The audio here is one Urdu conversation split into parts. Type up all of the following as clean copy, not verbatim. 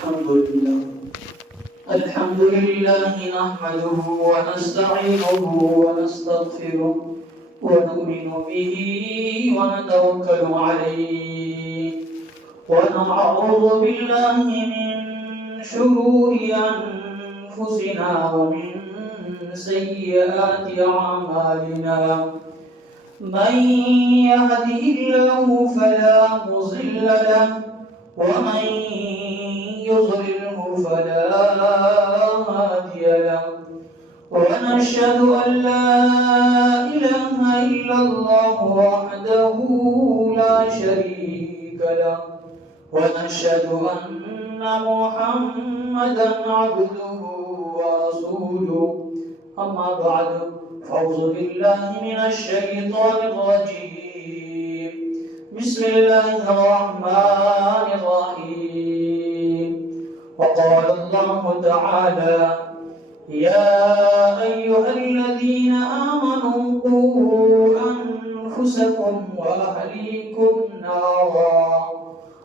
الحمد لله نحمده ونستعينه ونستغفره ونؤمن به ونتوكل عليه ونعوذ بالله من شرور أنفسنا ومن سيئات أعمالنا من يهده الله فلا مضل له ومن يضلله فلا هادي له ونشهد أن لا إله إلا الله وحده لا شريك له ونشهد أن محمدا عبده ورسوله أما بعد فأعوذ بالله من الشيطان الرجيم بسم الله الرحمن الرحيم وقال الله تعالى يا أيها الذين آمنوا قوا أنفسكم وأهليكم نارا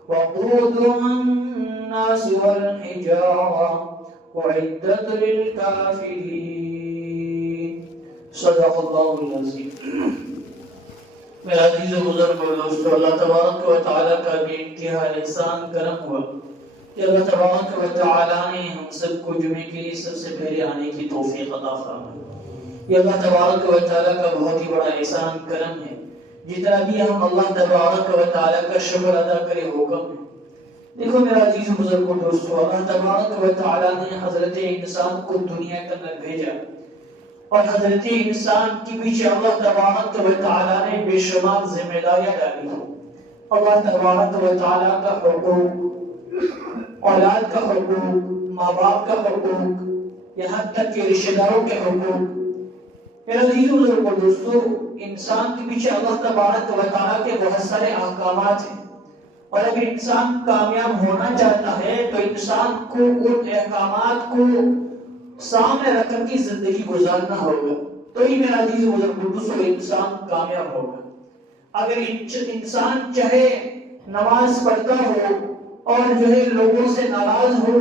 وقودها الناس والحجارة أعدت للكافرين صدق الله العظيم. میرا عزیز و بزرگ اور دوستو، اللہ تبارک و تعالیٰ کا بھی انتہا احسان کرم ہوا کہ اللہ تبارک و تعالیٰ نے ہم سب کو جمعے کے لیے سب سے پہلے آنے کی توفیق عطا فرمائی. یہ اللہ تبارک و تعالیٰ کا بہت ہی بڑا احسان کرم ہے. جتنا بھی ہم اللہ تبارک و تعالیٰ کا شکر ادا کرے وہ کم ہے. دیکھو میرا عزیز و بزرگ اور دوستو، اللہ تبارک و تعالیٰ نے حضرت انسان کو دنیا کے اندر بھیجا اور حضرت انسان کے پیچھے اللہ تبارک و تعالیٰ نے بے شمار ذمہ داریاں ڈالی. اللہ تبارک و تعالیٰ کا حقوق، اولاد کا حقوق، ماں باپ کا حقوق، یہاں تک کہ رشتہ داروں کے حقوق. میرا عزیز و بزرگ اور دوستو، انسان کے پیچھے اللہ تبارک و تعالیٰ کے بہت سارے احکامات ہیں، اور اگر انسان کامیاب ہونا چاہتا ہے تو انسان کو ان احکامات کو سامنے رکھ کر کی زندگی گزارنا ہوگا، تو ہی میرا عزیز و بزرگ دوستو انسان کامیاب ہوگا. اگر انسان چاہے نماز پڑھتا ہو اور جو ہے لوگوں سے ناراض ہو،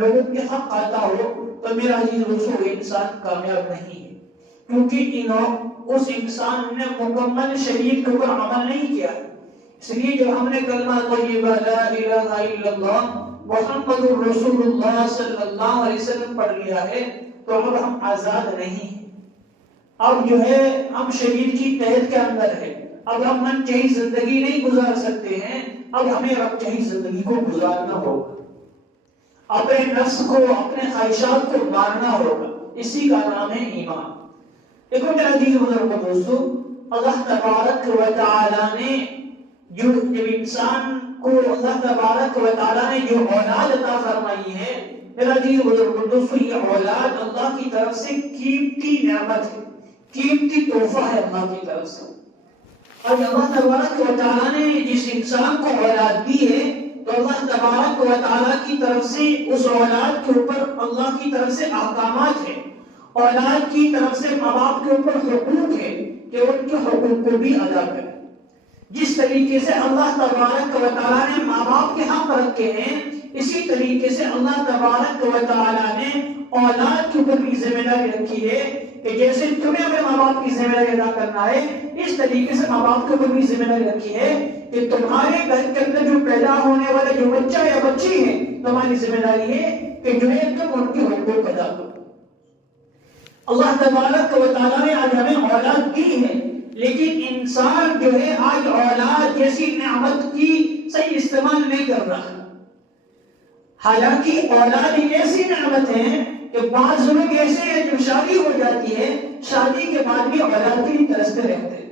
لوگوں کے حق آتا ہو، تو میرا عزیز و دوستو انسان کامیاب نہیں ہے، کیونکہ اس انسان نے مکمل شریعت کے اوپر عمل نہیں کیا ہے. اس لیے جو ہم نے کلمہ طیبہ لا الہ الا اللہ محمد رسول اللہ صلی اللہ علیہ وسلم پڑھ لیا ہے تو اب ہم آزاد نہیں ہیں. اب جو ہے ہم شریعت کی قید کے اندر ہے. اب ہم من چاہی زندگی نہیں گزار سکتے ہیں، اب ہمیں رب چاہی زندگی کو گزارنا ہوگا، اپنے نفس کو، اپنے خواہشات کو مارنا ہوگا. اسی کا نام ہے ایمان. دیکھو میرا عزیز بزرگ دوستو، اللہ تبارک و تعالی نے جب انسان کو اللہ تبارک و تعالی نے جو اولاد عطا فرمائی ہے، میرا عزیز بزرگ دوستو، یہ اولاد اللہ کی طرف سے قیمتی نعمت ہے، قیمتی تحفہ ہے اللہ کی طرف سے. اور اللہ تبارک و تعالی نے جس انسان کو اولاد دی ہے تو اللہ تبارک و تعالی کی طرف سے اس اولاد کے اوپر اللہ کی طرف سے احکامات ہیں. اولاد کی طرف سے ماں باپ کے اوپر حقوق ہے کہ ان کے حقوق کو بھی ادا کریں. جس طریقے سے اللہ تبارک و تعالی نے ماں باپ کے حق رکھے ہیں، اسی طریقے سے اللہ تبارک و تعالی نے اولاد کے اوپر بھی ذمہ داری رکھی ہے کہ جیسے تمہیں اپنے ماں باپ کی ذمہ داری ادا کرنا ہے، اس طریقے سے ماں باپ کے اوپر بھی ذمہ داری رکھی ہے کہ تمہارے گھر کے اندر جو پیدا ہونے والے جو بچہ یا بچی ہے، تمہاری ذمہ داری ہے کہ جو ہے تم ان کے حقوق ادا کرو. اللہ تبارک و تعالی نے آج ہمیں اولاد دی ہے، لیکن انسان جو ہے آج اولاد جیسی نعمت کی صحیح استعمال نہیں کر رہا. حالانکہ اولاد ایک ایسی نعمت ہے کہ بعض لوگ ایسے ہیں جو شادی ہو جاتی ہے، شادی کے بعد بھی اولاد کے لیے ترستے رہتے ہیں،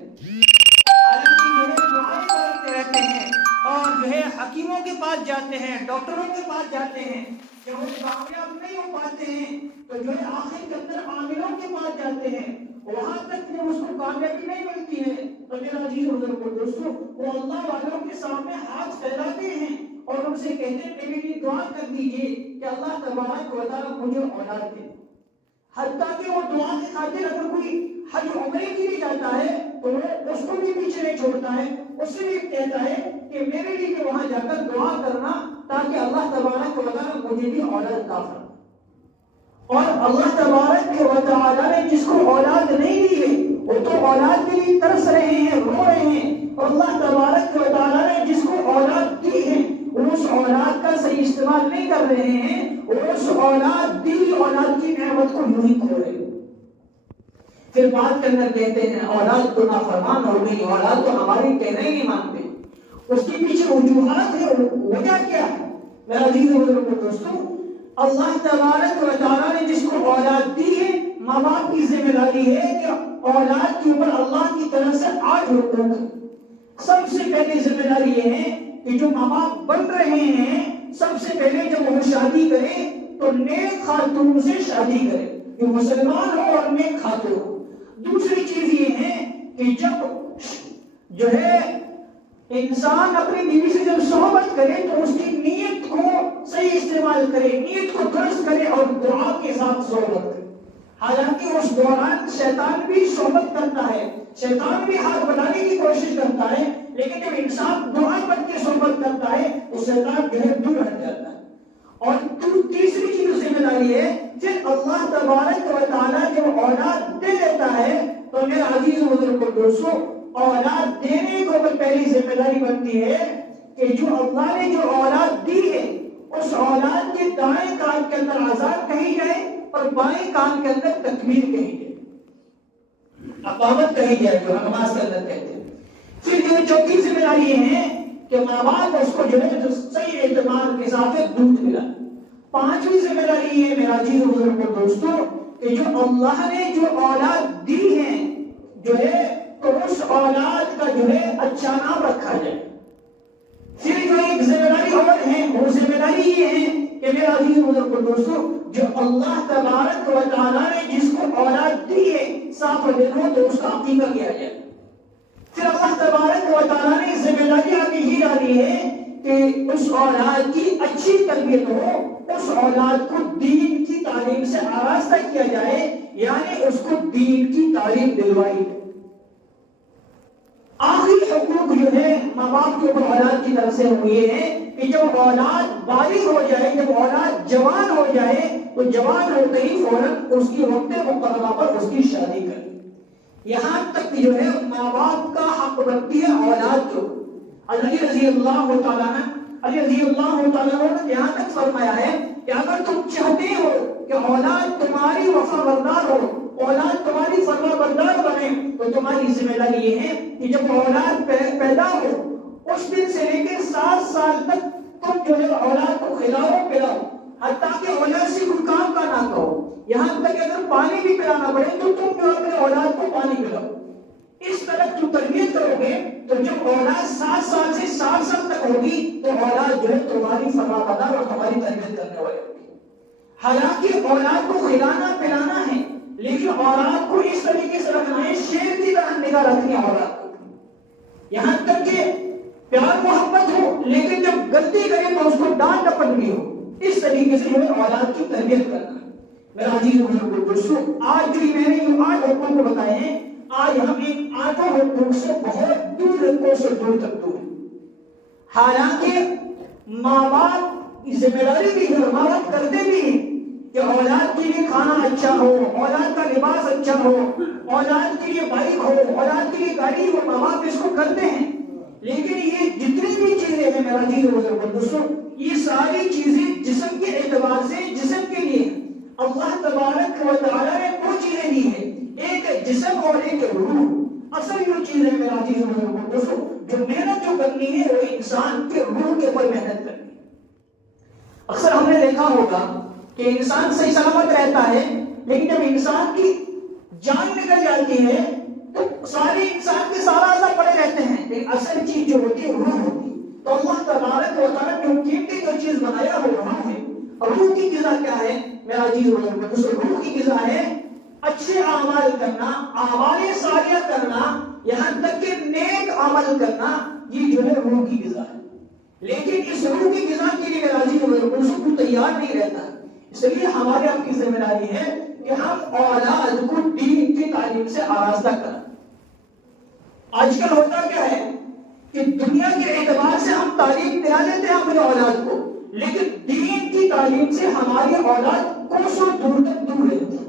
حالانکہ جو ہے دعائیں کرتے رہتے ہیں اور جو ہے حکیموں کے پاس جاتے ہیں، ڈاکٹروں کے پاس جاتے ہیں، جب وہ کامیاب نہیں ہو پاتے ہیں تو جو ہے آخر کے اندر عاملوں کے پاس جاتے ہیں، وہاں تک جب اس کو کامیابی نہیں ملتی ہے تو میرا عزیز و بزرگ دوستو، وہ اللہ والوں کے سامنے ہاتھ پھیلاتے ہیں اور ان سے کہتے ہیں میرے لیے دعا کر دیجئے کہ اللہ تبارک و تعالیٰ مجھے اولاد دے. حتیٰ کہ وہ دعا کی خاطر اگر کوئی حج عمرے کے لیے جاتا ہے تو وہ اس کو بھی پیچھے نہیں چھوڑتا ہے، اس سے بھی کہتا ہے کہ میرے لیے وہاں جا کر دعا کرنا تاکہ اللہ تبارک و تعالیٰ مجھے بھی اولاد عطا فرمائے۔ اور اللہ تبارک و تعالیٰ نے جس کو اولاد نہیں دی ہے وہ تو اولاد کے لیے ترس رہے ہیں، رو رہے ہیں، اور اللہ تبارک و تعالیٰ نے جس کو اولاد دی ہے اس اولاد کا صحیح استعمال نہیں کر رہے ہیں، اس اولاد دی اولاد کی نعمت کو یوں ہی کھو رہے ہیں۔ پھر بات کے اندر کہتے ہیں اولاد تو نافرمان ہو گئی، اولاد تو ہماری کہنا ہی نہیں مانتے۔ اس کے پیچھے وجوہات ہے، وجہ کیا ہے؟ میرا عزیز دوستوں، اللہ تبارک و تعالیٰ نے جس کو اولاد دی ہے، ماں باپ کی ذمہ داری ہے کہ اولاد کے اوپر اللہ کی طرف سے 8 حقوق ہیں۔ سب سے پہلے ذمہ داری یہ ہے کہ جو ماں باپ بن رہے ہیں، سب سے پہلے جب وہ شادی کریں تو نیک خاتون سے شادی کریں، جو مسلمان ہو اور نیک خاتون ہو۔ دوسری چیز یہ ہے کہ جب جو ہے انسان اپنی بیوی سے جب صحبت کرے تو اس کی نیت کو صحیح استعمال کرے، نیت کو درست کرے اور دعا کے ساتھ صحبت کرے۔ حالانکہ اس دوران شیطان بھی صحبت کرتا ہے، شیطان بھی ہاتھ بنانے کی کوشش کرتا ہے، لیکن جب انسان دعا پڑھ کے صحبت کرتا ہے تو شیطان جو ہے دور ہٹ جاتا ہے۔ اور تیسری چیز ذمہ داری ہے، پھر اللہ تبارک و تعالیٰ جب اولاد دے دیتا ہے تو میرے عزیز بزرگوں دوستوں، اولاد دینے کو پہلی ذمہ داری بنتی ہے کہ جو اللہ نے جو اولاد دی ہے اس اولاد کے دائیں کان کے اندر آزان کہی جائے اور بائیں کان کے اندر تکبیر کہی جائے، اقامت کہی جائے، جو نماز کے اندر کہتے ہیں۔ پھر جو چوتھی ذمہ داری یہ ہے کہ ماں باپ اس کو جو ہے جو صحیح اعتماد کے ساتھ دودھ ملا۔ پانچویں ذمہ داری یہ ہے میرا عزیز بزرگوں دوستوں کہ جو اللہ نے جو اولاد دی ہے جو ہے تو اس اولاد کا جو ہے اچھا نام رکھا جائے۔ پھر جو ایک ذمہ داری اور ہے، وہ ذمہ داری یہ ہے کہ میرا عزیز بزرگوں دوستوں جو اللہ تبارک و تعالیٰ نے جس کو اولاد دی ہے صاف دیکھو تو اس کا عقیقہ کیا جائے۔ پھر اللہ تبارک و تعالیٰ نے ذمہ داری آگے یہ ڈالی ہے کہ اس اولاد کی اچھی تربیت ہو، اس اولاد کو دین کی تعلیم سے آراستہ کیا جائے، یعنی اس کو دین کی تعلیم دلوائی جائے۔ آخری حقوق جو ہے ماں باپ کے اوپر اولاد کی طرف سے وہ یہ ہے کہ جب اولاد بالغ ہو جائے، جب اولاد جوان ہو جائے تو جوان ہوتے ہی فوراً اس کی وقت مقررہ پر اس کی شادی کرے۔ یہاں تک جو ہے ماں باپ کا حق بنتی ہے اولاد کو۔ علی رضی اللہ تعالیٰ نے یہاں تک فرمایا ہے کہ اگر تم چاہتے ہو کہ اولاد تمہاری وفا بردار ہو، اولاد تمہاری فرما بردار بنے، تو تمہاری ذمہ داری یہ ہے کہ جب اولاد پیدا ہو اس دن سے لے کے 7 سال تک تم جو ہے اولاد کو کھلاؤ پلاؤ، حتیٰ کہ اولاد سے کوئی کام کا نہ کہو، یہاں تک اگر پانی بھی پلانا پڑے تو تم جو اپنے اولاد کو پانی پلاؤ۔ اس طرح جو تربیت کرو گے تو جب اولاد 7 سال سے 7 سال تک ہوگی تو اولاد جو ہے تمہاری فرما بردار اور تمہاری تربیت کرنے والی ہوگی۔ حالانکہ اولاد کو کھلانا پلانا ہے، لیکن اولاد کو اس طریقے سے رکھنا ہے، شیر کی طرح نگاہ رکھنی ہے اولاد کو، یہاں تک کہ پیار محبت ہو، لیکن جب غلطی کرے تو اس کو ڈانٹ ڈپٹ بھی ہو۔ اس طریقے سے جو ہے اولاد کی تربیت کرنا ہے۔ میرا عزیز بزرگوں دوستوں، آج جو میں نے جو 8 حقوق کو بتائے ہیں، آج ہم ان 8 حقوق سے بہت دور سے دور تک دور ہیں۔ حالانکہ ماں باپ کی ذمہ داری بھی ہے، ماں باپ کرتے بھی ہیں کہ اولاد کے لیے کھانا اچھا ہو، اولاد کا لباس اچھا ہو، اولاد کے لیے بائک ہو، اولاد کے لیے گاڑی ہو، ماں باپ اس کو کرتے ہیں۔ لیکن یہ جتنی بھی چیزیں ہیں میرا عزیز بزرگوں دوستوں، یہ ساری چیزیں جسم کے اعتبار سے جسم کے لیے اللہ تبارک و تعالیٰ نے 2 چیزیں دی ہیں، ایک جسم اور ایک روح۔ اصل جو چیز ہے میرا عزیز بزرگوں دوستوں، جو محنت جو کرنی ہے وہ انسان کے روح کے اوپر محنت کرنی ہے۔ اکثر ہم نے دیکھا ہوگا کہ انسان صحیح سلامت رہتا ہے، لیکن جب انسان کی جان نکل جاتی ہے تو سارے انسان کے سارا اعضاء پڑے رہتے ہیں، لیکن اصل چیز جو ہوتی ہے روح ہوتی ہے۔ تو اللہ تبارک و تعالیٰ نے جو قیمتی جو چیز بنایا وہ روح ہے۔ اور روح کی غذا کیا ہے میرا عزیز بزرگوں دوستوں؟ روح کی غذا ہے اچھے اعمال کرنا، اعمال صالحہ کرنا، یہاں تک کہ نیک عمل کرنا، یہ جو ہے روح کی غذا ہے۔ لیکن اس روح کی غذا کے لیے میرا عزیز بزرگوں دوستوں کوئی تیار نہیں رہتا، اس لیے ہمارے آپ کی ذمہ داری ہے کہ ہم اولاد کو دین کی تعلیم سے آراستہ کریں۔ آج کل ہوتا کیا ہے کہ دنیا کے اعتبار سے ہم تعلیم دلا دیتے ہیں اپنے اولاد کو، لیکن دین کی تعلیم سے ہماری اولاد کوسوں دور تک دور رہتی ہے۔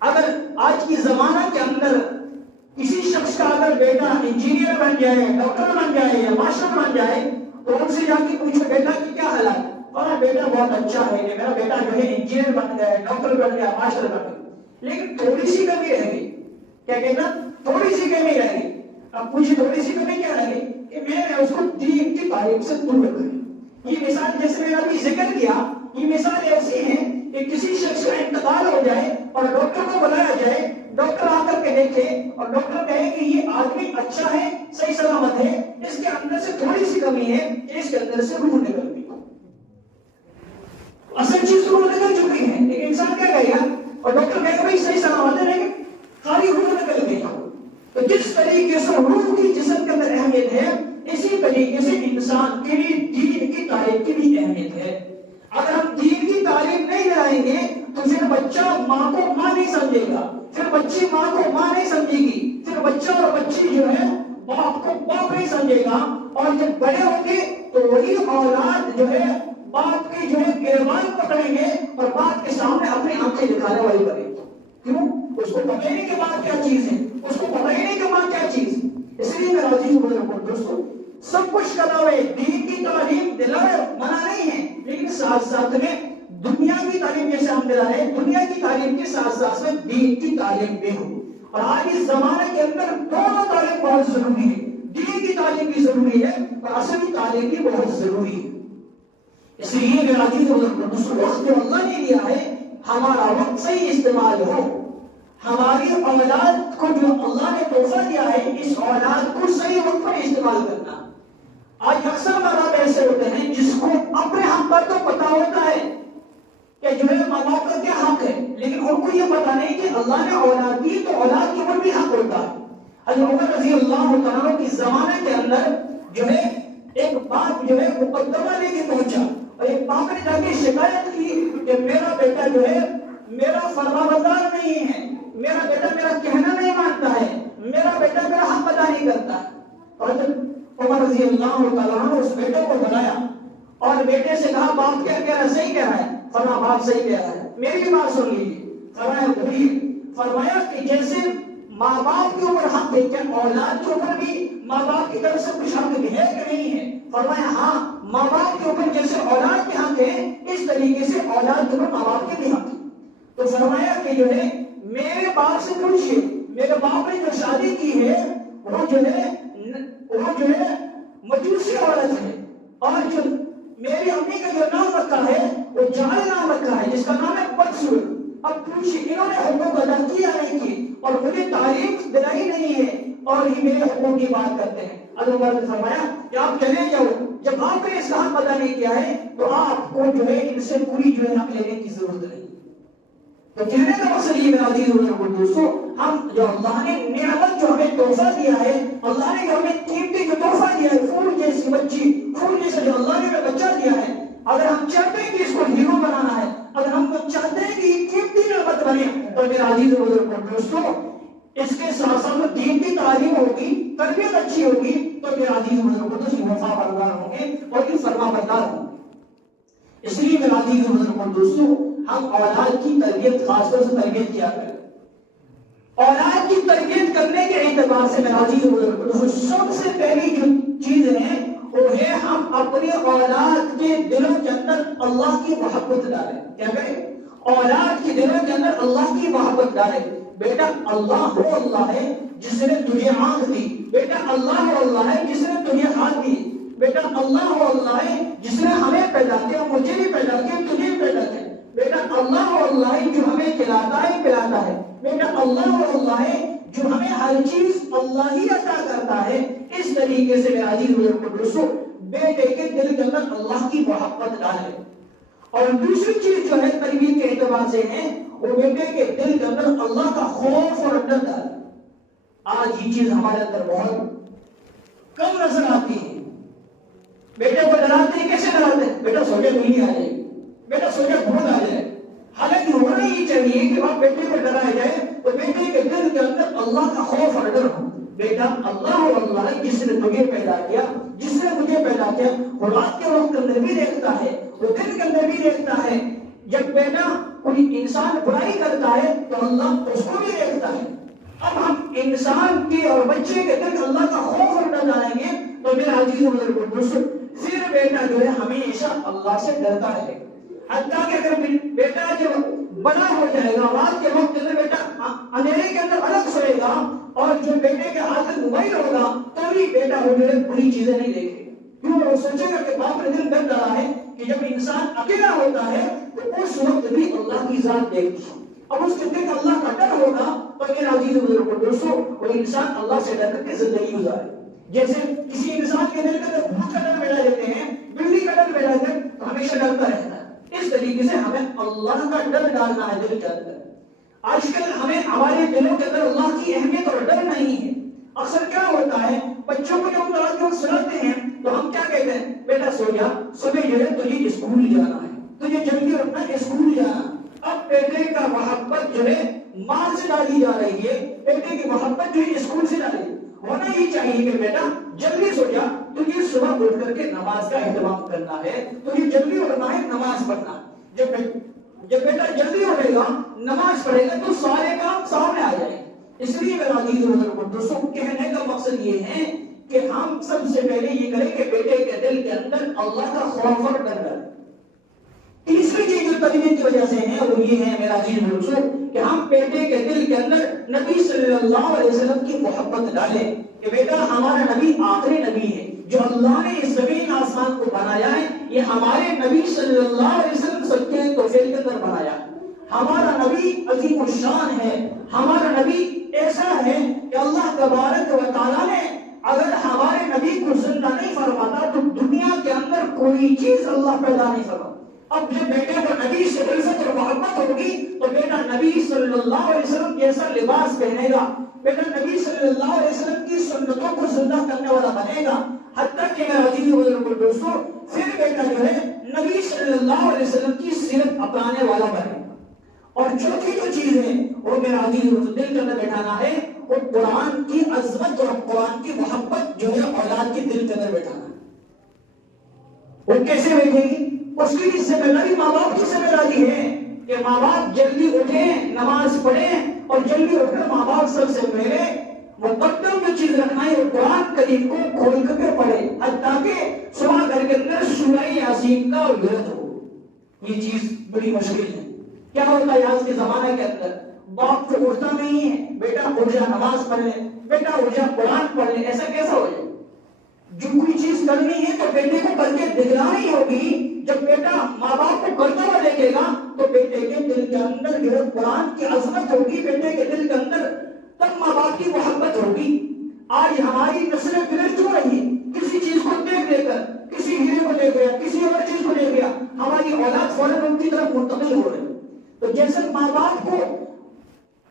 اگر آج کی زمانہ کے اندر کسی شخص کا اگر بیٹا انجینئر بن جائے، ڈاکٹر بن جائے یا ماسٹر بن جائے تو ان سے جا کے پوچھو بیٹا کی کیا حالات ہے، اور بیٹا بہت اچھا ہے، میرا بیٹا جو ہے انجینئر بن گیا، ڈاکٹر بن گیا، ماسٹر بن گیا، لیکن تھوڑی سی کمی رہ گئی۔ کیا کہنا؟ تھوڑی سی کمی رہ گئی۔ اب پوچھے تھوڑی سی کمی کیا رہ گئی کہ میں نے اس کو دین کی تعلیم سے دور رکھا ہے۔ یہ مثال جیسے میں نے ابھی ذکر کیا، یہ مثال ایسی ہے کہ کسی شخص کا انتقال ہو جائے اور ڈاکٹر کو بلایا جائے، ڈاکٹر آ کر کے دیکھے اور ڈاکٹر کہے کہ یہ آدمی اچھا ہے، صحیح سلامت ہے، اس کے اندر سے تھوڑی سی کمی ہے کہ اس کے اندر سے روح نکل گئی، اصل چیز روح نکل چکی ہے، لیکن انسان کیا کہے گا؟ اور ڈاکٹر کہے گا بھائی صحیح سلامت ہے لیکن خالی روح نکل گئی۔ تو جس طریقے سے روح کی جسم کے اندر اہمیت ہے، اسی طریقے سے انسان کے لیے دین کی تعلیم کی بھی اہمیت ہے۔ اگر ہم دین کی تعلیم نہیں لائیں گے تو پھر بچہ ماں کو ماں نہیں سمجھے گا، پھر بچی ماں کو ماں نہیں سمجھے گی، پھر بچہ اور بچی جو ہے باپ کو باپ نہیں سمجھے گا، اور جب بڑے ہوں گے تو وہی اولاد جو ہے باپ کی جو ہے گریبان پکڑیں گے اور باپ کے سامنے اپنی آنکھیں دکھانے والی بنے گی۔ کیوں؟ اس کو پتہ ہی نہیں کہ ماں کیا چیز ہے، اس کو پتہ ہی نہیں کہ ماں کیا چیز ہے۔ اس لیے میرا عزیز بزرگوں دوستوں، سب کچھ کرا ہوئے دین کی تعلیم دلائے منع نہیں ہے، لیکن ساتھ ساتھ میں دنیا کی تعلیم جیسے ہم دلا رہے ہیں، دنیا کی تعلیم کے ساتھ ساتھ میں دین کی تعلیم بھی ہو۔ اور آج اس زمانے کے اندر دونوں تعلیم بہت ضروری ہے، دین کی تعلیم بھی ضروری ہے اور اصلی تعلیم بھی بہت ضروری ہے۔ اس لیے میرا عزیز بزرگوں، وقت جو اللہ نے دیا ہے ہمارا وقت صحیح استعمال ہو، ہماری اولاد کو جو اللہ نے تحفہ دیا ہے اس اولاد کو صحیح وقت پر استعمال کرنا۔ آج اکثر مرد ایسے ہوتے ہیں جس کو اپنے حق پر تو پتا ہوتا ہے کہ جو ہے ماں باپ کا کیا حق ہے، لیکن ان کو یہ پتا نہیں کہ اللہ نے اولاد دی تو اولاد کے اوپر بھی حق ہوتا ہے۔ حضرت عمر رضی اللہ تعالیٰ کی زمانے کے اندر جو ہے ایک باپ جو ہے مقدمہ لے کے پہنچا اور ایک باپ نے جا کے شکایت کی کہ میرا بیٹا جو ہے میرا فرما بردار نہیں ہے، میرا بیٹا میرا کہنا نہیں مانتا ہے، میرا بیٹا میرا حق ادا نہیں کرتا ہے۔ اور عمر رضی اللہ تعالیٰ نے اس بیٹے کو بلایا اور بیٹے سے کہا باپ کیا کہہ رہا ہے؟ صحیح کہہ رہا ہے۔ فرمایا باپ صحیح کہہ رہا ہے، میری بھی بات سن لیجیے۔ فرمایا وہی، فرمایا کہ جیسے ماں باپ کے اوپر حق ہے، کیا اولاد کے اوپر بھی ماں باپ کی طرف سے کچھ حق ہے کہ نہیں ہے؟ فرمایا ہاں، ماں باپ کے اوپر جیسے اولاد کے حق ہے اس طریقے سے اولاد کے اوپر ماں باپ کے بھی حق ہے۔ تو فرمایا کہ جو ہے میرے باپ سے پوچھئے، میرے باپ نے جو شادی کی ہے وہ جو ہے مجوسی عورت ہے، اور جو میری امی کا جو نام رکھا ہے وہ جعل نام رکھا ہے جس کا نام ہے بدصورت۔ اب پوچھئے انہوں نے حقوق ادا کیا نہیں کی اور مجھے تعلیم دلائی نہیں ہے اور یہ میرے حقوق کی بات کرتے ہیں۔ حضرت عمر نے فرمایا کہ آپ چلے جاؤ، جب آپ نے اس کا حق ادا نہیں کیا ہے تو آپ کو جو ہے ان سے پوری جو ہے حق لینے کی ضرورت نہیں۔ تو کہنے کا مقصد یہ میرا عزیز دوستو، ہم جو اللہ نے نعمت جو ہمیں تحفہ دیا ہے، اللہ نے جو ہمیں قیمتی جو تحفہ دیا ہے، پھول جیسی بچی، پھول جیسا جو اللہ نے ہمیں بچہ دیا ہے، اگر ہم چاہتے ہیں کہ اس کو ہیرو بنانا ہے، اگر ہم چاہتے ہیں کہ یہ قیمتی نعمت بنے، تو میرا عزیز دوستو اس کے ساتھ ساتھ دین کی تعلیم ہوگی، تربیت اچھی ہوگی تو میرا عزیز دوستو وفا بردار ہوں گے اور یہ فرما بردار ہوں گے۔ اس لیے میرا عزیز دوستو ہم اولاد کی تربیت خاص طور سے تربیت کیا کریں۔ اولاد کی تربیت کرنے کے اعتبار سے میرا عزیز سب سے پہلی جو چیز ہے وہ ہے ہم اپنی اولاد کے دلوں کے اندر اللہ کی محبت ڈالیں۔ کیا کریں؟ اولاد کے دلوں کے اندر اللہ کی محبت ڈالیں۔ بیٹا اللہ وہ اللہ ہے جس نے تجھے آنکھ دی، بیٹا اللہ وہ اللہ ہے جس نے تجھے ہاتھ دی، بیٹا اللہ وہ اللہ ہے جس نے ہمیں پیدا کیا، مجھے بھی پیدا کیا، تجھے بھی پیدا کیا، بیٹا اللہ وہ اللہ ہے جو ہمیں کھلاتا ہے پلاتا ہے، بیٹا اللہ وہ اللہ ہے جو ہمیں ہر چیز اللہ ہی عطا کرتا ہے۔ اس طریقے سے میرے عزیز دوستو بیٹے کے دل کے اندر اللہ کی محبت ڈالے۔ اور دوسری چیز جو ہے تربیت کے اعتبار سے ہے وہ بیٹے کے دل کے اندر اللہ کا خوف اور ڈر ڈالے۔ آج یہ چیز ہمارے اندر بہت کم نظر آتی ہے۔ بیٹے کو ڈراتے ہیں، کیسے ڈراتے ہیں؟ بیٹا سو جا نہیں آ جائے، بیٹا سو جا بھول آ جائے۔ حالانکہ ہونا یہ چاہیے کہ آپ بیٹے کو ڈرایا جائے تو بیٹے کے دل کے اندر اللہ کا خوف اور ڈر ہو۔ بیٹا اللہ وہ اللہ ہے جس نے تجھے پیدا کیا، جس نے مجھے پیدا کیا، وہ رات کے وقت اندر بھی دیکھتا ہے، وہ دل کے اندر بھی دیکھتا ہے. جب بیٹا کوئی انسان برائی کرتا ہے تو اللہ اس کو بھی دیکھتا ہے. اب ہم انسان کے اور بچے کے دل اللہ کا خوف رکھنا جانیں گے تو میرا عزیز بزرگ پھر بیٹا جو ہے ہمیشہ اللہ سے ڈرتا رہے گا. حتیٰ کہ اگر بیٹا جب بڑا ہو جائے گا رات کے وقت اندر بیٹا اندھیرے کے اندر الگ سوئے گا اور جو بیٹے کے ہاتھ میں موبائل ہوگا تو بھی بیٹا وہ جو ہے بری چیزیں نہیں دیکھے. کیوں؟ وہ سوچے گا کہ باپ نے دل ڈر ڈالا ہے کہ جب انسان اکیلا ہوتا ہے تو اس وقت بھی اللہ کی ذات دیکھتی ہے. اب اس کے دل اللہ کا ڈر ہوگا تو میرے عزیز بزرگوں دوستوں وہ انسان اللہ سے ڈر کر کے زندگی گزارے. جیسے کسی انسان کے دل کے اندر بھوت کا ڈر بیٹھا دیتے ہیں, بلی کا ڈر بیٹھا دیتے ہیں تو ہمیشہ ڈرتا رہتا ہے. اس طریقے سے ہمیں اللہ کا ڈر ڈالنا ہے دل کے اندر. آج کل ہمیں ہمارے دلوں کے اندر اللہ کی اہمیت اور ڈر نہیں ہے. اکثر کیا ہوتا ہے بچوں کو جب ہم رات کو سلاتے ہیں تو ہم کیا کہتے ہیں, بیٹا سو جا, صبح جو ہے تجھے اسکول جانا ہے, تجھے جلدی اٹھنا ہے اسکول جانا. اب بیٹے کا محبت جو ہے ماں سے ڈالی جا رہی ہے, بیٹے کی محبت جو ہے اسکول سے ڈالی. ہونا ہی چاہیے کہ بیٹا جلدی سو جا, تجھے صبح اٹھ کر کے نماز کا اہتمام کرنا ہے, تجھے جلدی اٹھنا ہے, نماز پڑھنا ہے. جب بیٹا جلدی اٹھے گا نماز پڑھے گا تو سارے کام سامنے آ جائیں گے. اس لیے میرا عزیز دوستوں کہنے کا مقصد یہ ہے کہ ہم سب سے پہلے یہ کریں کہ بیٹے کے دل کے اندر اللہ کا خوف اور ڈر ڈالیں. تیسری چیز جو تربیت کی وجہ سے ہے وہ یہ ہے میرا عزیز دوستوں کہ ہم بیٹے کے دل کے اندر نبی صلی اللہ علیہ وسلم کی محبت ڈالیں کہ بیٹا ہمارا نبی آخری نبی ہے, جو اللہ نے اس زمین آسمان کو بنایا ہے یہ ہمارے نبی صلی اللہ علیہ وسلم سب کے توفیق کے اندر بنایا. ہمارا نبی عظیم الشان ہے, ہمارا نبی ایسا ہے کہ اللہ تبارک و تعالیٰ نے اگر ہمارے نبی کو زندہ نہیں فرماتا تو دنیا کے اندر کوئی چیز اللہ پیدا نہیں فرماتا. اب جب بیٹے کو نبی سے عزت اور محبت ہوگی تو بیٹا نبی صلی اللہ علیہ وسلم جیسا لباس پہنے گا, بیٹا نبی صلی اللہ علیہ وسلم کی سنتوں کو زندہ کرنے والا بنے گا. حتیٰ کہ میرے عزیز بزرگوں دوستوں پھر بیٹا جو ہے نبی صلی اللہ علیہ وسلم کی سیرت اپنانے والا بنے گا. اور چوتھی جو چیز ہے وہ میرا عزیز دل کے اندر بیٹھانا ہے وہ قرآن کی عظمت اور قرآن کی محبت جو ہے اولاد کے دل کے اندر بیٹھانا ہے. وہ کیسے بیٹھے گی؟ اس کی بھی ذمہ داری ماں باپ کی ذمہ داری ہے کہ ماں باپ جلدی اٹھیں, نماز پڑھیں اور جلدی اٹھ کر ماں باپ سب سے پہلے مقدم جو چیز رکھنا ہے وہ قرآن کریم کو کھول کر کے پڑھے حتیٰ کہ صبح گھر کے اندر سورہ یاسین کا ورد ہو. یہ چیز بڑی مشکل ہے. کیا ہوتا ہے آج کے زمانے کے اندر باپ تو اٹھتا نہیں ہے, بیٹا اٹھ جا نماز پڑھ لے, بیٹا اٹھ جا قرآن پڑھ لے. ایسا کیسا ہو جائے؟ جو کوئی چیز کرنی ہے تو بیٹے کو کر کے دکھلانی ہوگی. جب بیٹا ماں باپ کو کرتا ہوا دیکھے گا تو بیٹے کے دل کے اندر جو قرآن کی عظمت ہوگی, بیٹے کے دل کے اندر تب ماں باپ کی محبت ہوگی. آج ہماری نسلیں بگڑ کیوں رہی ہے؟ کسی چیز کو دیکھ لے کر, کسی ہیرے کو دیکھ گیا, کسی اور چیز کو دیکھ گیا, ہماری اولاد فوراً ان کی طرف منتقل ہو رہی. تو جیسے ماں باپ کو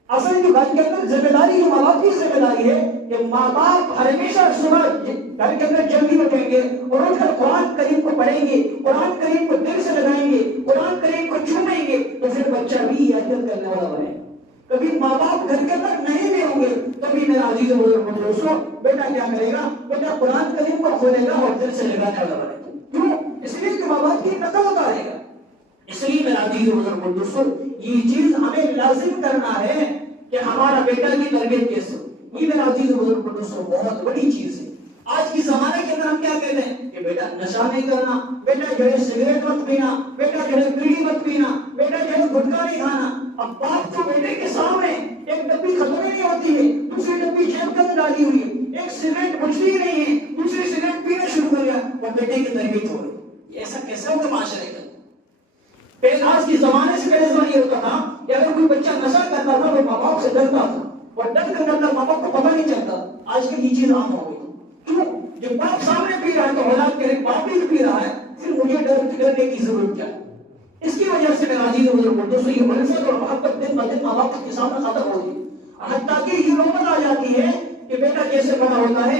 اصل جو گھر کے اندر ذمہ داری ہے ماں باپ کی ذمہ داری ہے کہ ماں باپ ہمیشہ صبح گھر کے اندر جلدی اٹھیں گے اور اٹھ کر قرآن کریم کو پڑھیں گے, قرآن کریم کو دل سے لگائیں گے, قرآن کریم کو چومیں گے تو پھر بچہ بھی عادت کرنے والا بنے. کبھی ماں باپ گھر کے اندر نہیں بھی ہوں گے تبھی میرا عزیز دوستوں بیٹا کیا کرے گا, بیٹا قرآن کریم کو کھولے گا اور دل سے لگانے والا بنے گا. کیوں؟ اس لیے کہ ماں باپ کی نقل اتارے گا. اس لیے میرا عزیز دوستوں یہ چیز ہمیں لازم کرنا ہے کہ ہمارا بیٹا کی تربیت کیسے ہو. یہ میرا عزیز دوستوں بہت بڑی چیز ہے. آج کی زمانے کے اندر ہم کیا کہتے ہیں کہ بیٹا نشہ نہیں کرنا, بیٹا جو ہے سگریٹ مت پینا, بیٹا جو ہے بیڑی مت پینا, بیٹا جو ہے گٹکا نہیں کھانا. اب باپ کو بیٹے کے سامنے ایک ڈبی ختم نہیں ہوتی ہے, دوسری ڈبی جیب کے اندر ڈالی ہوئی ہے, ایک سگریٹ بجتی ہی نہیں ہے, دوسری سگریٹ پینا شروع کر دیا اور بیٹے کی تربیت ہو رہی. ایسا کیسے ہوگا معاشرے کا؟ پہلے آج کے زمانے سے پہلے زمانے یہ ہوتا تھا کہ اگر کوئی بچہ نشہ کرتا تھا وہ ماں باپ سے ڈرتا تھا اور ڈر کر کرتا ماں باپ کو پتہ نہیں چلتا. آج کل یہ چیز عام ہو گئی. کیوں؟ جب باپ سامنے پی رہا ہے تو اولاد کے باپ بھی پی رہا ہے, پھر مجھے ڈرنے کی ضرورت کیا ہے؟ اس کی وجہ سے میرا عزیز دوستوں یہ الفت اور محبت دن بہ دن ماں باپ کے سامنے ختم ہو گئی. حتیٰ کہ یہ نوبت آ جاتی ہے کہ بیٹا جیسے بڑا ہوتا ہے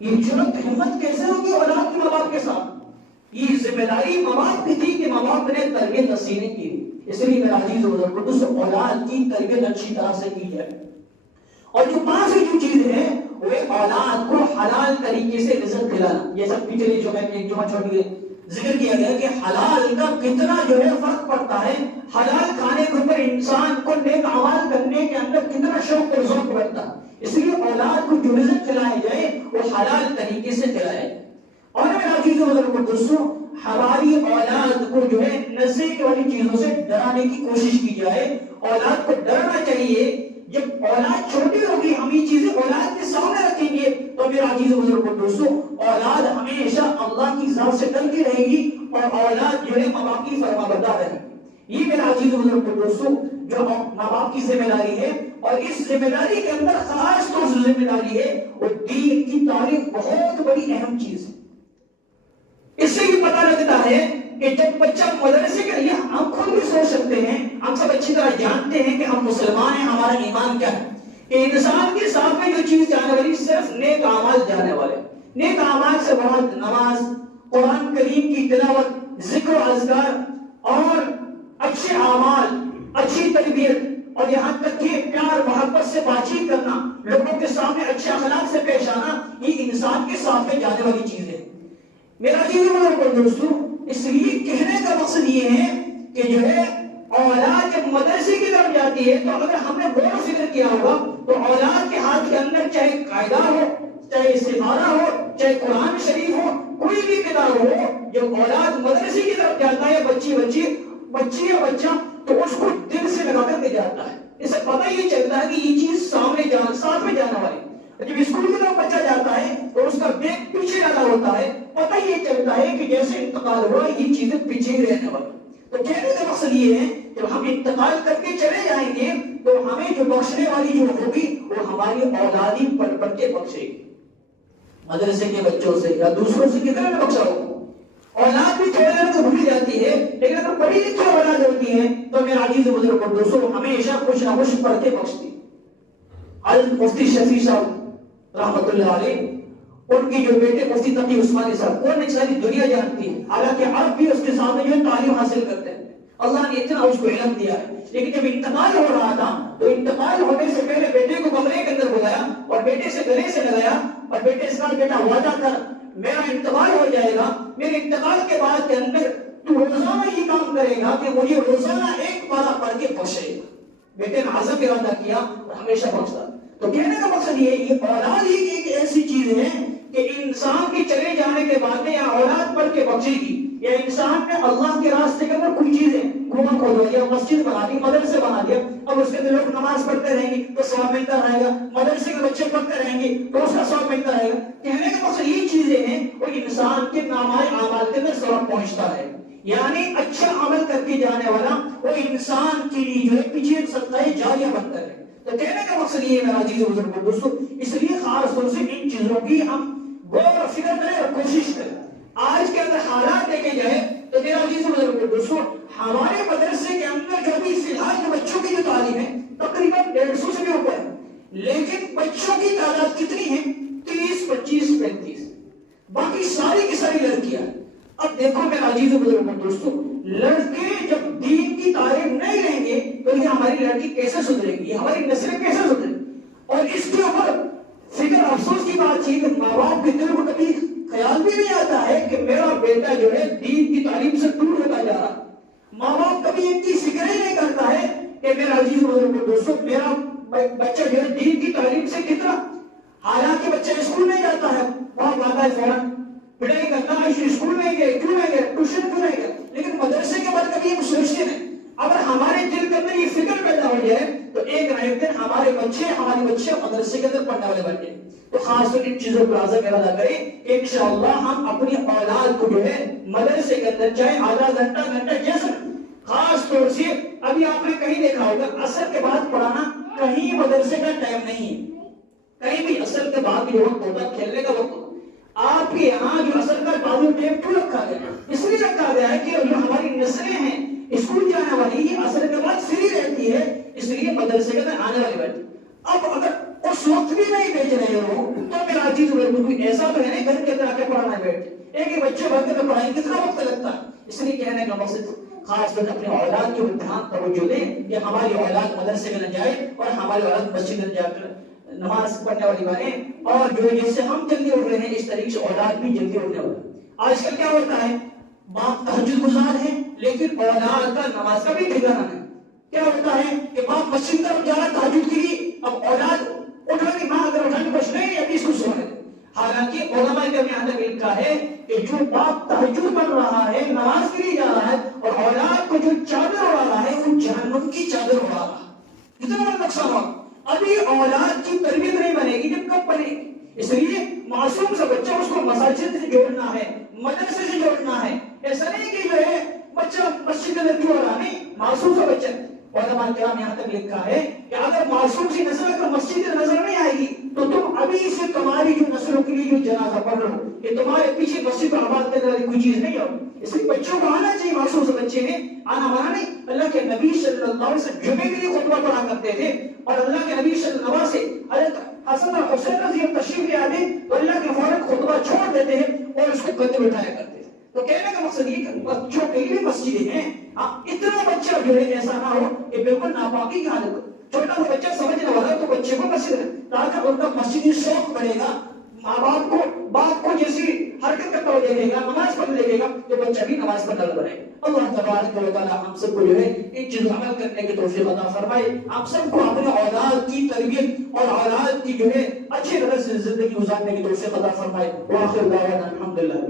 یہ جرأت ہمت کیسے ہوگی اولاد کی ماں باپ کے ساتھ؟ یہ ذمہ داری ماں باپ کی تھی کہ ماں باپ نے تربیت نصیب کی. اس لیے میرا عزیز دوستوں اولاد کی تربیت اچھی طرح سے کی جائے. اور جو پانچویں جو چیز ہے وہ اولاد کو حلال طریقے سے رزق دلانا. یہ سب پچھلے جو میں ایک جمعہ چھوڑ کے ذکر کیا گیا کہ حلال کا کتنا جو ہے فرق پڑتا ہے. حلال کھانے کے اوپر انسان کو نیک اعمال کرنے کے اندر کتنا شوق اور ذوق بڑھتا ہے. اس لیے اولاد کو جو رزق کھلایا جائے وہ حلال طریقے سے کھلایا جائے. اور میرے عزیزو بزرگو دوستو ہماری اولاد کو جو ہے نزدیک والی چیزوں سے ڈرانے کی کوشش کی جائے. اولاد کو ڈرنا چاہیے. جب اولاد چھوٹی ہوگی ہم یہ چیزیں اولاد کے سامنے رکھیں گے تو میرے عزیزو بزرگو دوستو اولاد ہمیشہ اللہ کی ذات سے ڈرتی رہے گی اور اولاد جو ہے ماں باپ کی فرما بردار رہے گی. یہ میرے عزیزو بزرگو دوستو جو ماں باپ کی ذمہ داری ہے اور اس ذمہ داری کے اندر خاص طور سے ذمہ داری ہے وہ دین کی تعلیم بہت بڑی اہم چیز ہے. اس سے یہ پتہ لگتا ہے کہ جب بچہ مدرسے کے لیے ہم خود بھی سوچ سکتے ہیں, ہم سب اچھی طرح جانتے ہیں کہ ہم مسلمان ہیں, ہمارا ایمان کیا ہے, کہ انسان کے ساتھ میں جو چیز جانے والی صرف نیک اعمال جانے والے. نیک اعمال سے مراد نماز, قرآن کریم کی تلاوت, ذکر و اذکار اور اچھے اعمال, اچھی تربیت اور یہاں تک کہ پیار محبت سے بات چیت کرنا, لوگوں کے سامنے اچھے اخلاق سے پیش آنا, یہ انسان کے ساتھ میں جانے والی چیز ہے. میرا دوستو اس لیے کہنے کا مقصد یہ ہے کہ جو ہے اولاد جب مدرسے کی طرف جاتی ہے تو اگر ہم نے غور و فکر کیا ہوگا تو اولاد کے ہاتھ کے اندر چاہے قاعدہ ہو, چاہے استعارہ ہو, چاہے قرآن شریف ہو, کوئی بھی کتاب ہو, جب اولاد مدرسے کی طرف جاتا ہے بچی یا بچہ تو اس کو دل سے لگا کر کے جاتا ہے. اسے پتہ یہ چلتا ہے کہ یہ چیز ساتھ میں جانا والی. جب اسکول کی طرف بچہ جاتا ہے تو اس کا بیگ پیچھے لگا ہوتا ہے, پتہ یہ چلتا ہے کہ جیسے انتقال ہوا یہ چیزیں پیچھے ہی رہنے والی. تو کہنے کا مقصد یہ ہے جب ہم انتقال کر کے چلے جائیں گے تو ہمیں جو بخشنے والی جو ہوگی وہ ہماری اولاد ہی پڑھ پڑھ کے بخشے گی. مدرسے کے بچوں سے یا دوسروں سے کتنا نہ بخشا ہوگا. اولاد بھی تھوڑے دیر تو بھول جاتی ہے, لیکن اگر پڑھی لکھی اولاد ہوتی ہے تو میرا عزیز بزرگ اور دوستوں ہمیشہ کچھ نہ کچھ پڑھ کے بخشتی. مفتی شفیع صاحب رحمت اللہ علیہ, ان کی جو بیٹے مفتی تقی عثمانی صاحب, ان ساری دنیا جانتی ہے, حالانکہ آپ بھی اس کے سامنے جو تعلیم حاصل کرتے ہیں, اللہ نے اتنا اس کو علم دیا ہے. لیکن جب انتقال ہو رہا تھا تو انتقال ہونے سے پہلے بیٹے کو کمرے کے اندر بلایا اور بیٹے سے گلے سے لگایا اور بیٹے اس کا بیٹا وعدہ کر میرا انتقال ہو جائے گا, میرے انتقال کے بعد کے اندر تو روزانہ یہ کام کرے گا کہ مجھے روزانہ ایک پارہ پڑھ کے بخشے گا. بیٹے نے عزم ارادہ کیا اور ہمیشہ بخشتا. تو کہنے کا مقصد یہ اولاد ہی ایک ایسی چیز ہے کہ انسان کے چلے جانے کے بعد یا اولاد پڑھ کے بخشے گی, یا انسان نے اللہ کے راستے کے اندر کوئی چیزیں کنواں کھود دیا, مسجد بنا دی, مدرسے بنا دیا, اب اس کے اندر لوگ نماز پڑھتے رہیں گے تو ثواب ملتا رہے گا, مدرسے کے بچے پڑھتے رہیں گے تو اس کا ثواب ملتا رہے گا. کہنے کا مقصد یہ چیزیں ہیں وہ انسان کے نامۂ اعمال کے اندر ثواب پہنچتا ہے. یعنی اچھا عمل کر کے جانے والا وہ انسان کے لیے جو ہے پیچھے سکتا ہے جاریہ بنتا ہے. تو کہنے کا مقصد یہ ہے میرا عزیز بزرگوں دوستو, اس لیے خاص طور سے ان چیزوں کی ہم غور و فکر کریں اور کوشش کریں. آج کے اندر حالات دیکھے جائے تو میرا عزیز بزرگوں دوستو ہمارے مدرسے کے اندر جو بھی فی الحال جو بچوں کی جو تعلیم ہے تقریباً 150 سے بھی اوپر ہے, لیکن بچوں کی تعداد کتنی ہے 30, 25, 35, باقی ساری کی ساری لڑکیاں. اب دیکھو میرا عزیز بزرگوں دوستو لڑکے جب دین کی تعلیم نہیں لیں گے تو یہ ہماری لڑکی کیسے سدھرے گی, ہماری نسلیں کیسے سدھرے گی. اور اس کے اوپر فکر افسوس کی بات ہے کہ ماں باپ کے دل کو کبھی خیال بھی نہیں آتا ہے کہ میرا بیٹا جو ہے دین کی تعلیم سے دور ہوتا جا رہا. ماں باپ کبھی ان کی فکر ہی نہیں کرتا ہے کہ میرا عزیز بزرگوں دوستو میرا بچہ جو ہے دین کی تعلیم سے کتنا, حالانکہ بچہ اسکول نہیں جاتا ہے, بہت زیادہ فوراً پڑھائی کرتا ہے, اسکول نہیں گئے, کیوں نہیں گئے, ٹیوشن کیوں نہیں گئے, لیکن مدرسے کے بعد کبھی ہم سوچتے نہیں. اگر ہمارے دل کے اندر یہ فکر پیدا ہو جائے تو ایک نہ ایک دن ہمارے بچے مدرسے کے اندر پڑھنے والے بن جائیں. تو خاص طور ان چیزوں پر عزم ارادہ کریں کہ انشاءاللہ ہم اپنی اولاد کو جو ہے مدرسے کے اندر چاہے آدھا گھنٹہ جیسا, خاص طور سے ابھی آپ نے کہیں دیکھا ہوگا عصر کے بعد پڑھانا کہیں مدرسے کا ٹائم نہیں ہے, کہیں بھی عصر کے بعد جو وقت ہوتا کھیلنے کا وقت ہوتا. آپ کے یہاں جو عصر کا بازو ٹائم کیوں رکھا گیا, اس لیے رکھا گیا ہے کہ جو ہماری نسلیں ہیں اسکول جانے والی یہ عصر کے بعد فری رہتی ہے, اس لیے مدرسے کے اندر آنے والی بیٹھتی. اب اگر اس وقت بھی نہیں بھیج رہے ہو تو میرا چیز کوئی ایسا تو ہے نہیں گھر کے اندر آ کے پڑھانا بیٹھے, ایک ہی بچے بھر کے پڑھائی کتنا وقت لگتا ہے. اس لیے کہنے کا مقصد خاص طور اپنے اولاد کے دھیان توجہ دیں کہ ہماری اولاد مدرسے میں نہ جائے اور ہماری اولاد مسجد میں جا کر نماز پڑھنے والی مائیں، اور جو جیسے ہم جلدی اٹھ رہے ہیں اس طریقے سے اولاد بھی جلدی اٹھنے والا ہے۔ آج کل کیا ہوتا ہے، باپ تہجد گزار ہے لیکن اولاد کا نماز کا بھی ٹھکانا نہیں۔ کیا ہوتا ہے کہ باپ مسجد کی طرف جا رہا ہے تہجد کے لیے، اب اولاد اٹھانے ماں اگر اٹھانے کچھ نہیں ابھی اس کو سونے دے۔ حالانکہ علماء کرام یہاں تک لکھا ہے کہ جو باپ تہجد پڑھ رہا ہے، نماز کے لیے جا رہا ہے، اور اولاد کو جو چادر اڑا رہا ہے وہ جہنم کی چادر اڑا رہا ہے، اتنا بڑا نقصان ہوا۔ ابھی اولاد کی تربیت نہیں بنے گی جب کب بنے گی؟ اس لیے معصوم سے بچہ اس کو مساجد سے جوڑنا ہے، مدرسے سے جوڑنا ہے۔ ایسا نہیں کہ جو ہے بچہ مسجد کے اندر کیوں رہا، نہیں، معصوم کا بچہ۔ علماء کرام یہاں تک لکھا ہے کہ اگر معصوم سی نسل اگر مسجد میں نظر نہیں آئے گی تو تم ابھی سے تمہاری جو نسلوں کے لیے جو جنازہ پڑھ رہے ہو، یہ تمہارے پیچھے مسجد کو آباد کرنے والی کوئی چیز نہیں ہوگی۔ اس لیے بچوں کو آنا چاہیے، معصوم سے بچے میں آنا منع نہیں۔ اللہ کے نبی صلی اللہ علیہ وسلم جمعے کے لیے خطبہ پڑھا کرتے تھے، اور اللہ کے نبی صلی اللہ علیہ وسلم سے حضرت حسن اور حسین رضی اللہ تشریف لے آتے تو اللہ کے فوراً خطبہ چھوڑ دیتے ہیں اور اس کو گدے بٹھایا کرتے تھے۔ تو کہنے کا مقصد یہ کہ بچوں کے لیے مسجدیں ہیں، اتنا بچہ جو ہے ایسا نہ ہو کہ بالکل ناپاکی کی حالت ہو۔ چھوٹا سا بچہ سمجھنے والا تو بچے کو مسجد ہے تاکہ ان کا مسجدی شوق بڑھے گا، ماں باپ کو جیسی حرکت کرتا ہوا دیکھے گا، نماز پڑھنے دیکھے گا تو بچہ بھی نماز پڑھنے لگے گا۔ اللہ تبارک و تعالی ہم سب کو جو ہے ان چیزوں پر عمل کرنے کی توفیق عطا فرمائے، ہم سب کو اپنے اولاد کی تربیت اور اولاد کی جو ہے اچھی طرح سے زندگی گزارنے کی توفیق عطا فرمائے۔ وآخر دعوانا الحمدللہ۔